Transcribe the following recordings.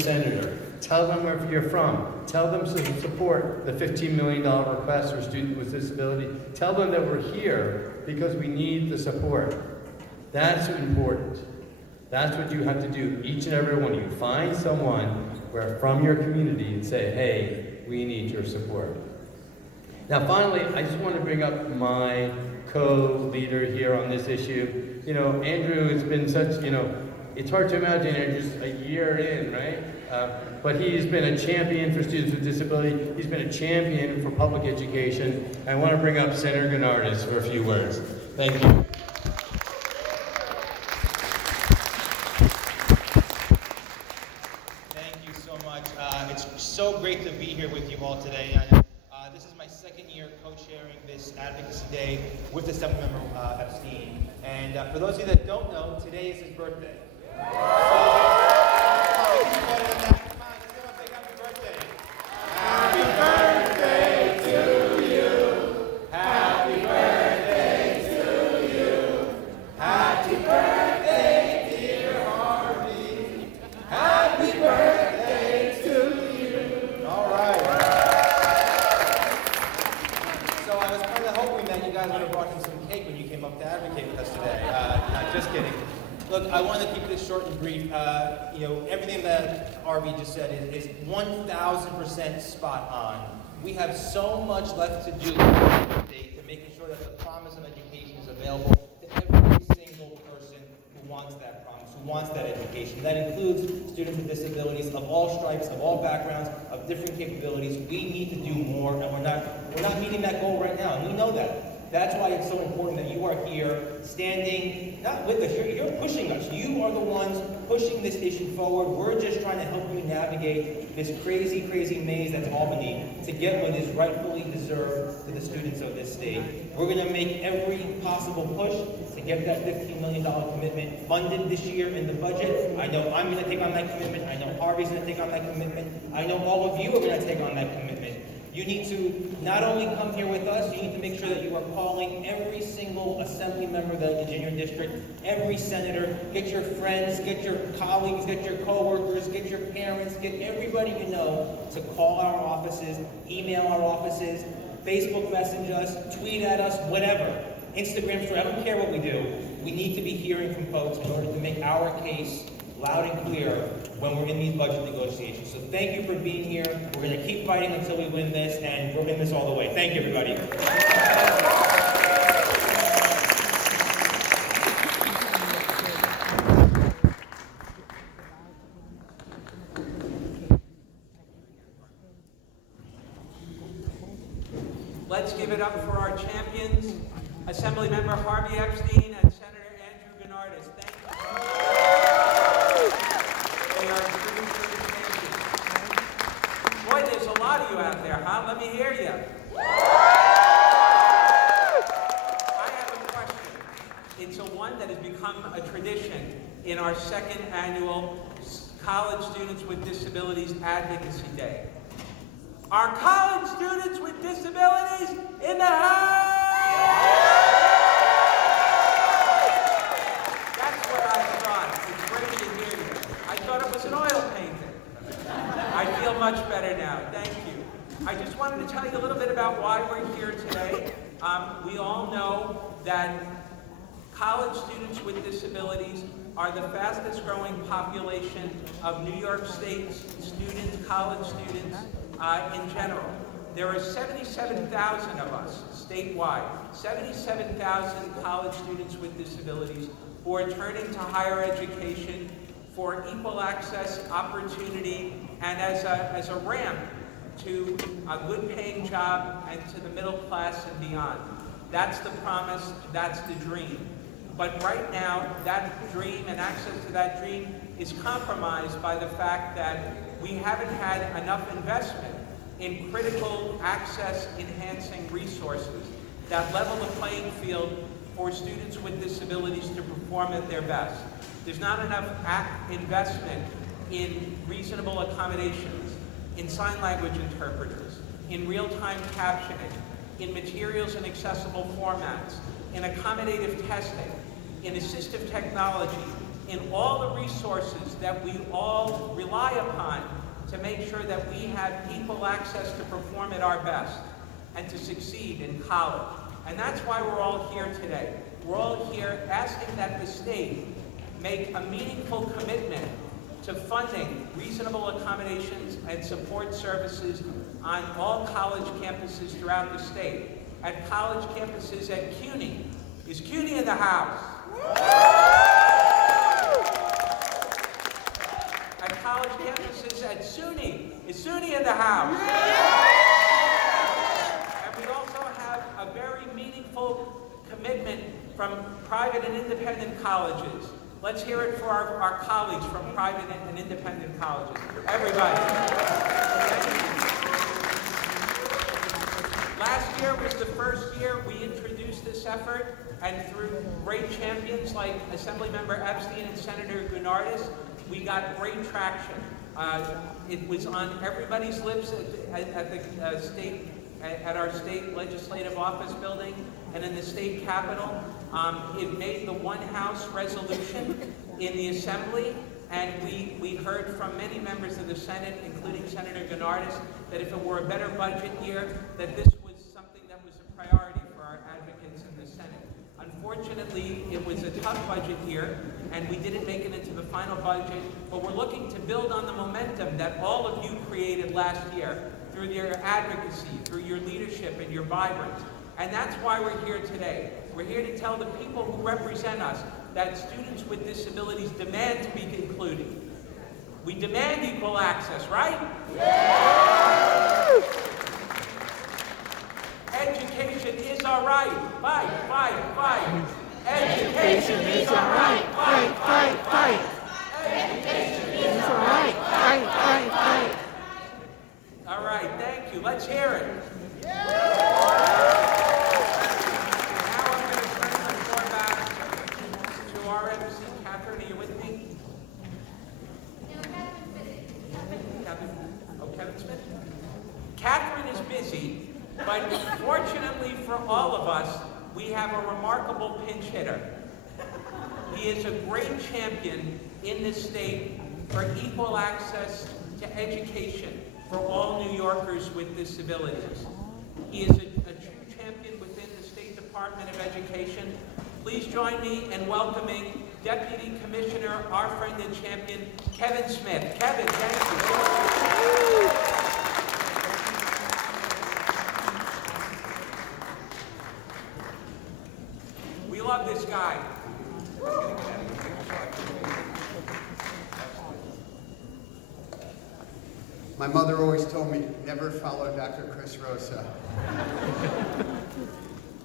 senator. Tell them where you're from. Tell them to support the $15 million request for students with disability. Tell them that we're here because we need the support. That's important. That's what you have to do, each and every one of you. Find someone from your community and say, hey, we need your support. Now finally, I just want to bring up my co-leader here on this issue. You know, Andrew has been such, it's hard to imagine Andrew's a year in, right? But he's been a champion for students with disability. He's been a champion for public education. I want to bring up Senator Gennardis for a few words. Thank you. Thank you so much. It's so great to be here with you all today. This is my second year co-chairing this Advocacy Day with Assemblymember Epstein. And for those of you that don't know, today is his birthday. Look, I want to keep this short and brief. Everything that RB just said is 1,000% spot on. We have so much left to do to making sure that the promise of education is available to every single person who wants that promise, who wants that education. That includes students with disabilities of all stripes, of all backgrounds, of different capabilities. We need to do more, and we're not meeting that goal right now, and we know that. That's why it's so important that you are here standing, not with us, you're pushing us. You are the ones pushing this issue forward. We're just trying to help you navigate this crazy, crazy maze that's Albany to get what is rightfully deserved to the students of this state. We're going to make every possible push to get that $15 million commitment funded this year in the budget. I know I'm going to take on that commitment. I know Harvey's going to take on that commitment. I know all of you are going to take on that commitment. You need to not only come here with us, you need to make sure that you are calling every single assembly member that is in your district, every senator, get your friends, get your colleagues, get your coworkers, get your parents, get everybody you know to call our offices, email our offices, Facebook message us, tweet at us, whatever. Instagram story, I don't care what we do. We need to be hearing from folks in order to make our case loud and clear when we're in these budget negotiations. So thank you for being here. We're going to keep fighting until we win this, and we're in this all the way. Thank you, everybody. Let's give it up for our champions, Assemblymember Harvey Epstein and Senator Andrew Gennardis. Thank you. Boy, there's a lot of you out there, huh? Let me hear you. I have a question. It's one that has become a tradition in our second annual College Students with Disabilities Advocacy Day. Our college students with disabilities in the house! That's where I thought. It's great to hear you. I thought it was an oil painting. I feel much better now. Thank you. I just wanted to tell you a little bit about why we're here today. We all know that college students with disabilities are the fastest growing population of New York State students, college students in general. There are 77,000 of us statewide, 77,000 college students with disabilities who are turning to higher education for equal access, opportunity, and as a ramp to a good paying job and to the middle class and beyond. That's the promise, that's the dream. But right now, that dream and access to that dream is compromised by the fact that we haven't had enough investment in critical access enhancing resources that level the playing field for students with disabilities to perform at their best. There's not enough investment in reasonable accommodations, in sign language interpreters, in real-time captioning, in materials in accessible formats, in accommodative testing, in assistive technology, in all the resources that we all rely upon to make sure that we have equal access to perform at our best and to succeed in college. And that's why we're all here today. We're all here asking that the state make a meaningful commitment to funding reasonable accommodations and support services on all college campuses throughout the state. At college campuses at CUNY. Is CUNY in the house? At college campuses at SUNY. Is SUNY in the house? And we also have a very meaningful commitment from private and independent colleges. Let's hear it for our colleagues from private and independent colleges. Everybody. Last year was the first year we introduced this effort, and through great champions like Assemblymember Epstein and Senator Gennardis, we got great traction. It was on everybody's lips at our state legislative office building and in the state capitol. It made the one House resolution in the Assembly, and we heard from many members of the Senate, including Senator Gennardis, that if it were a better budget year, that this was something that was a priority for our advocates in the Senate. Unfortunately, it was a tough budget year, and we didn't make it into the final budget, but we're looking to build on the momentum that all of you created last year through your advocacy, through your leadership and your vibrance. And that's why we're here today. We're here to tell the people who represent us that students with disabilities demand to be included. We demand equal access, right? Yeah! Education is our right. Fight, fight, fight. Education is our right. Fight, fight, fight. Education is our right. Fight, fight, fight. All right, thank you. Let's hear it. Catherine is busy, but fortunately for all of us, we have a remarkable pinch hitter. He is a great champion in this state for equal access to education for all New Yorkers with disabilities. He is a true champion within the State Department of Education. Please join me in welcoming Deputy Commissioner, our friend and champion, Kevin Smith. Kevin, thank you. We love this guy. My mother always told me, never follow Dr. Chris Rosa.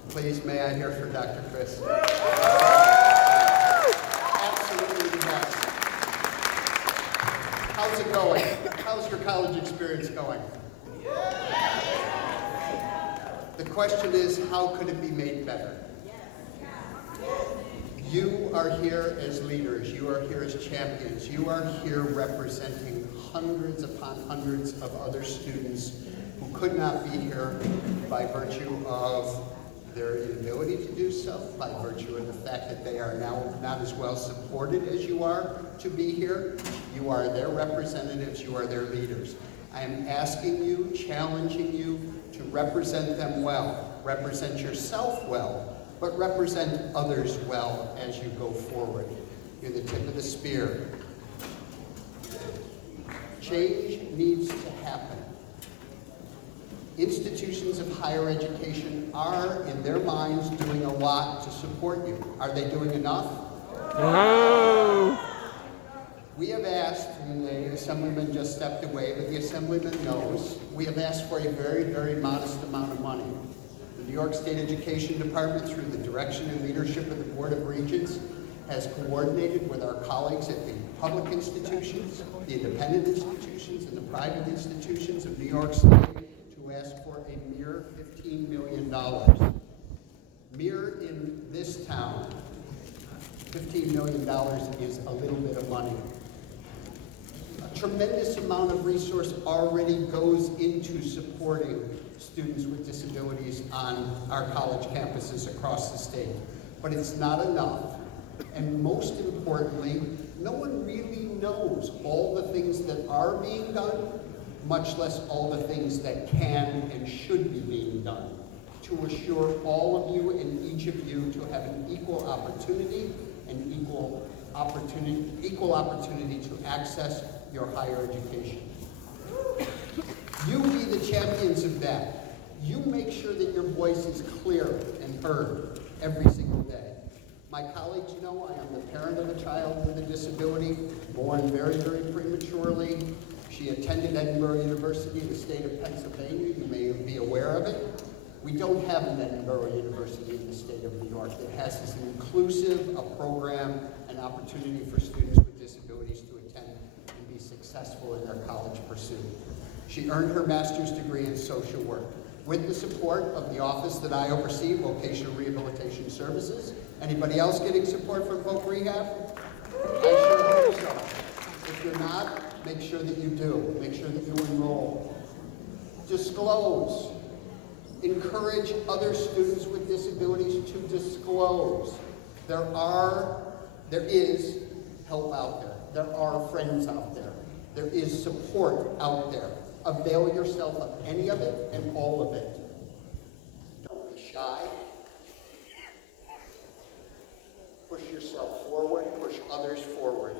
Please, may I hear for Dr. Chris? Absolutely the best. How's it going? How's your college experience going? The question is, how could it be made better? You are here as leaders. You are here as champions. You are here representing hundreds upon hundreds of other students who could not be here by virtue of their inability to do so, by virtue of the fact that they are now not as well supported as you are to be here. You are their representatives. You are their leaders. I am asking you, challenging you to represent them well, represent yourself well, but represent others well as you go forward. You're the tip of the spear. Change needs to happen. Institutions of higher education are, in their minds, doing a lot to support you. Are they doing enough? No. We have asked, and the Assemblyman just stepped away, but the Assemblyman knows, we have asked for a very, very modest amount of money. The New York State Education Department, through the direction and leadership of the Board of Regents, has coordinated with our colleagues at the public institutions, the independent institutions, and the private institutions of New York State to ask for a mere $15 million. Mere in this town, $15 million is a little bit of money. A tremendous amount of resource already goes into supporting students with disabilities on our college campuses across the state. But it's not enough. And most importantly, no one really knows all the things that are being done, much less all the things that can and should be being done, to assure all of you and each of you to have an equal opportunity and equal opportunity to access your higher education. You be the champions of that. You make sure that your voice is clear and heard every single day. My colleagues know I am the parent of a child with a disability, born very, very prematurely. She attended Edinburgh University in the state of Pennsylvania. You may be aware of it. We don't have an Edinburgh University in the state of New York that has as an inclusive a program and opportunity for students with disabilities to attend and be successful in their college pursuit. She earned her master's degree in social work with the support of the office that I oversee, Vocational Rehabilitation Services. Anybody else getting support from Voc Rehab? I sure hope so. If you're not, make sure that you do. Make sure that you enroll. Disclose. Encourage other students with disabilities to disclose. There is help out there. There are friends out there. There is support out there. Avail yourself of any of it and all of it. Don't be shy. Push yourself forward, push others forward.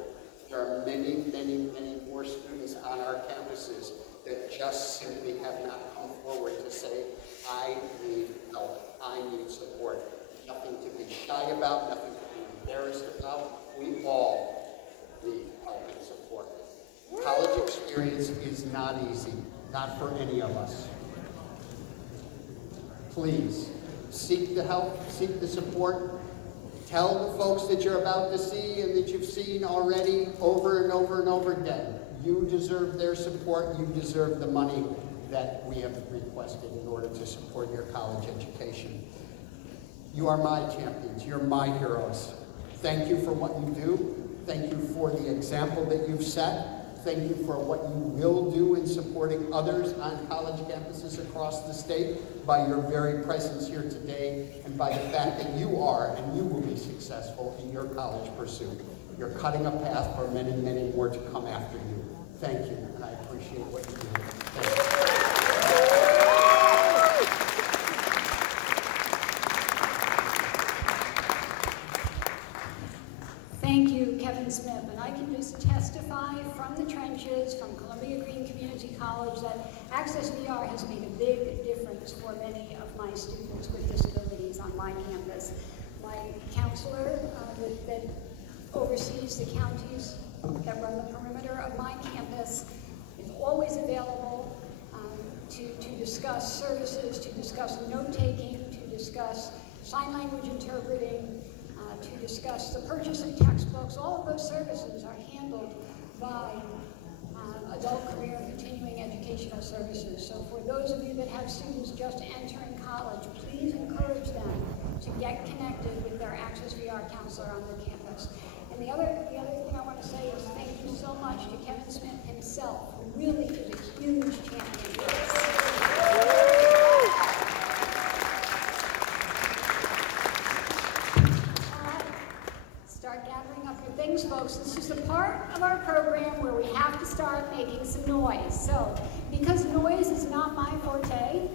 There are many, many, many more students on our campuses that just simply have not come forward to say, I need help, I need support. Nothing to be shy about, nothing to be embarrassed about. We all need help and support. College experience is not easy, not for any of us. Please, seek the help, seek the support. Tell the folks that you're about to see and that you've seen already over and over and over again. You deserve their support. You deserve the money that we have requested in order to support your college education. You are my champions. You're my heroes. Thank you for what you do. Thank you for the example that you've set. Thank you for what you will do in supporting others on college campuses across the state by your very presence here today and by the fact that you are and you will be successful in your college pursuit. You're cutting a path for many, many more to come after you. Thank you, and I appreciate what you do. Thank you. Thank you, Kevin Smith. And I can just testify from the trenches, from Columbia Green Community College, that Access VR has made a big difference for many of my students with disabilities on my campus. My counselor that oversees the counties that run the perimeter of my campus is always available to discuss services, to discuss note-taking, to discuss sign language interpreting, to discuss the purchase of textbooks. All of those services are handled by adult career and continuing educational services. So for those of you that have students just entering college, please encourage them to get connected with their Access VR counselor on their campus. And the other thing I want to say is thank you so much to Kevin Smith himself, who really is a huge champion for this. Start gathering up your things, folks. This is the part of our program where we have to start making some noise. So, because noise is not my forte,